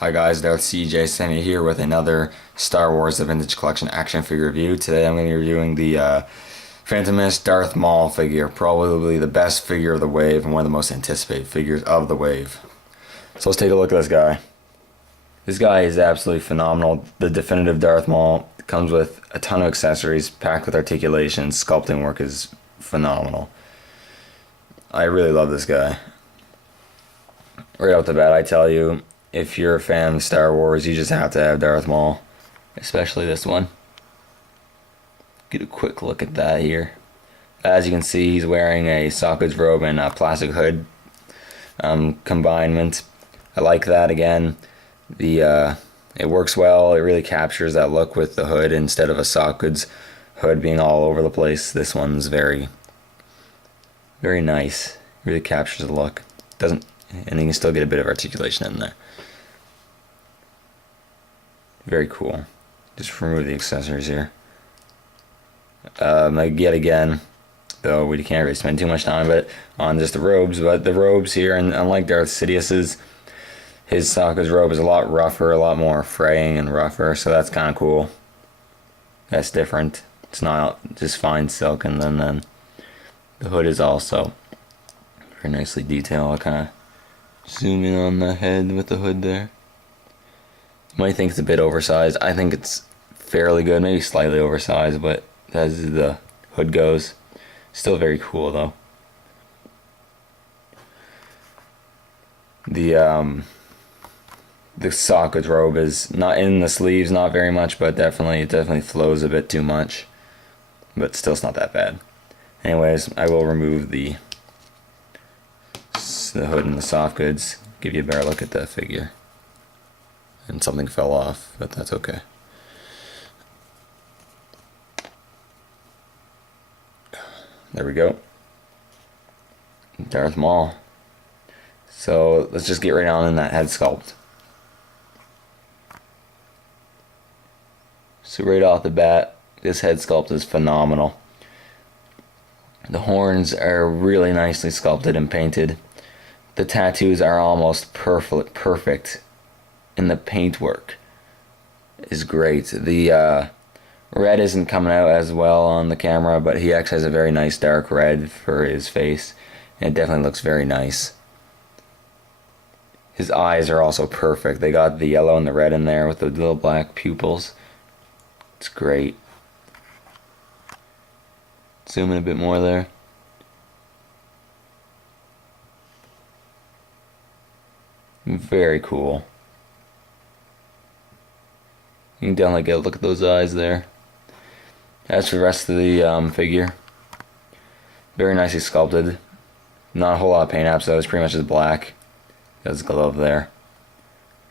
Hi guys, Darth CJ Sammy here with another Star Wars The Vintage Collection action figure review. Today I'm going to be reviewing the Phantom Menace Darth Maul figure, probably the best figure of the wave and one of the most anticipated figures of the wave. So let's take a look at this guy. This guy is absolutely phenomenal. The definitive Darth Maul comes with a ton of accessories, packed with articulation. Sculpting work is phenomenal. I really love this guy. Right off the bat, I tell you, if you're a fan of Star Wars, you just have to have Darth Maul, especially this one. Get a quick look at that here. As you can see, he's wearing a sockets robe and a plastic hood combinement. I like that. Again, it works well. It really captures that look with the hood instead of a sockets hood being all over the place. This one's very, very nice. Really captures the look. Doesn't, and you can still get a bit of articulation in there. Very cool. Just remove the accessories here. Yet again, though we can't really spend too much time on just the robes, but the robes here, and unlike Darth Sidious's, his Sokka's robe is a lot rougher, a lot more fraying and rougher, so that's kind of cool. That's different. It's not just fine silk, and then the hood is also very nicely detailed. I'll kind of zoom in on the head with the hood there. You might think it's a bit oversized. I think it's fairly good, maybe slightly oversized, but as the hood goes, still very cool though. The socket robe is not in the sleeves, not very much, but it definitely flows a bit too much. But still, it's not that bad. Anyways, I will remove the hood and the soft goods, give you a better look at the figure. And something fell off, but that's okay. There we go. Darth Maul. So let's just get right on in that head sculpt. So right off the bat, this head sculpt is phenomenal. The horns are really nicely sculpted and painted. The tattoos are almost perfect. And the paintwork is great. The red isn't coming out as well on the camera, but he actually has a very nice dark red for his face, and it definitely looks very nice. His eyes are also perfect. They got the yellow and the red in there with the little black pupils. It's great. Zoom in a bit more there. Very cool. You can definitely get a look at those eyes there. As for the rest of the figure, very nicely sculpted. Not a whole lot of paint apps though, it's pretty much just black. Got his glove there.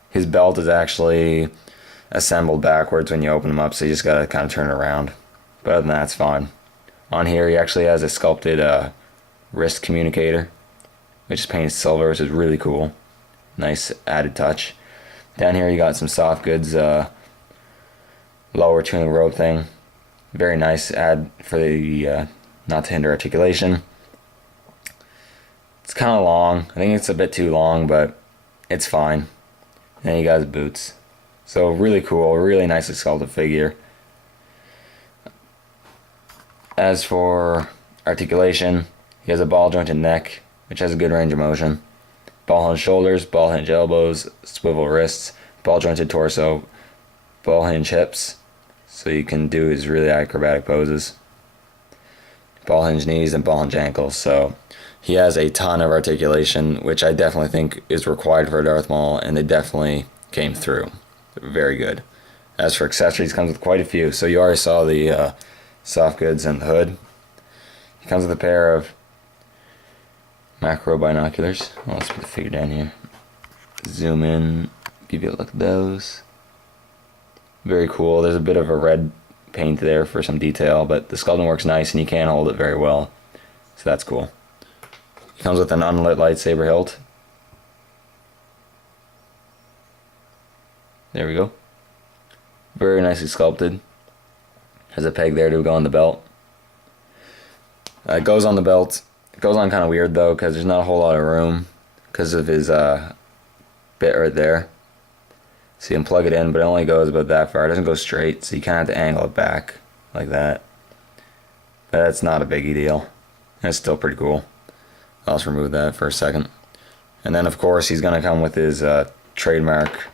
His belt is actually assembled backwards when you open him up, so you just gotta kind of turn it around. But other than that, it's fine. On here, he actually has a sculpted wrist communicator, which is painted silver, which is really cool. Nice added touch. Down here, you got some soft goods. Lower tuning robe thing. Very nice add for the not to hinder articulation. It's kind of long. I think it's a bit too long, but it's fine. And you got his boots. So really cool, really nicely sculpted figure. As for articulation, he has a ball jointed neck, which has a good range of motion. Ball hinge shoulders, ball hinge elbows, swivel wrists, ball jointed torso, ball hinge hips, so you can do his really acrobatic poses. Ball hinge knees and ball hinge ankles, so he has a ton of articulation, which I definitely think is required for Darth Maul, and they definitely came through. Very good. As for accessories, comes with quite a few. So you already saw the soft goods and the hood. He comes with a pair of macro binoculars. Well, let's put the figure down here. Zoom in, give you a look at those. Very cool. There's a bit of a red paint there for some detail, but the sculpting works nice and you can hold it very well. So that's cool. It comes with an unlit lightsaber hilt. There we go. Very nicely sculpted. Has a peg there to go on the belt. It goes on the belt. It goes on kind of weird though, because there's not a whole lot of room because of his bit right there. So you can plug it in, but it only goes about that far. It doesn't go straight, so you kind of have to angle it back like that. But that's not a biggie deal. That's still pretty cool. I'll just remove that for a second. And then of course he's gonna come with his trademark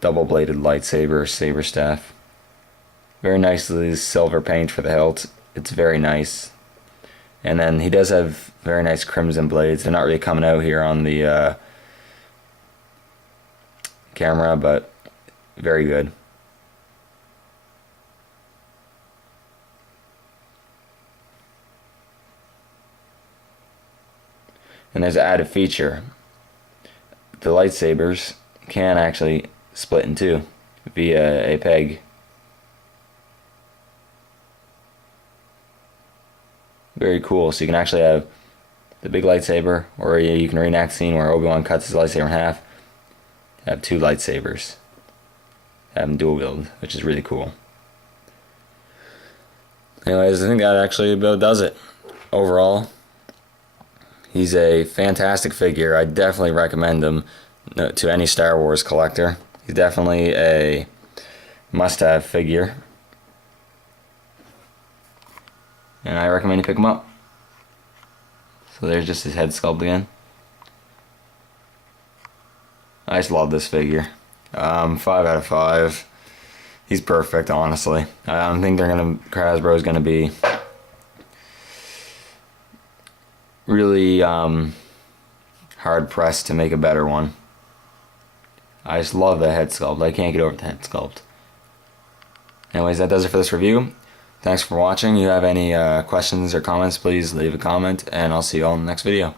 double-bladed lightsaber, saber staff. Very nicely silver paint for the hilt. It's very nice. And then he does have very nice crimson blades. They're not really coming out here on the camera, but very good. And there's an added feature. The lightsabers can actually split in two via a peg. Very cool. So you can actually have the big lightsaber, or you can reenact the scene where Obi-Wan cuts his lightsaber in half. Have two lightsabers. Have them dual wield, which is really cool. Anyways, I think that actually about does it. Overall, he's a fantastic figure. I definitely recommend him to any Star Wars collector. He's definitely a must-have figure. And I recommend you pick him up. So there's just his head sculpt again. I just love this figure. 5 out of 5. He's perfect, honestly. I don't think Hasbro's gonna be really hard pressed to make a better one. I just love the head sculpt. I can't get over the head sculpt. Anyways, that does it for this review. Thanks for watching. If you have any questions or comments, please leave a comment, and I'll see you all in the next video.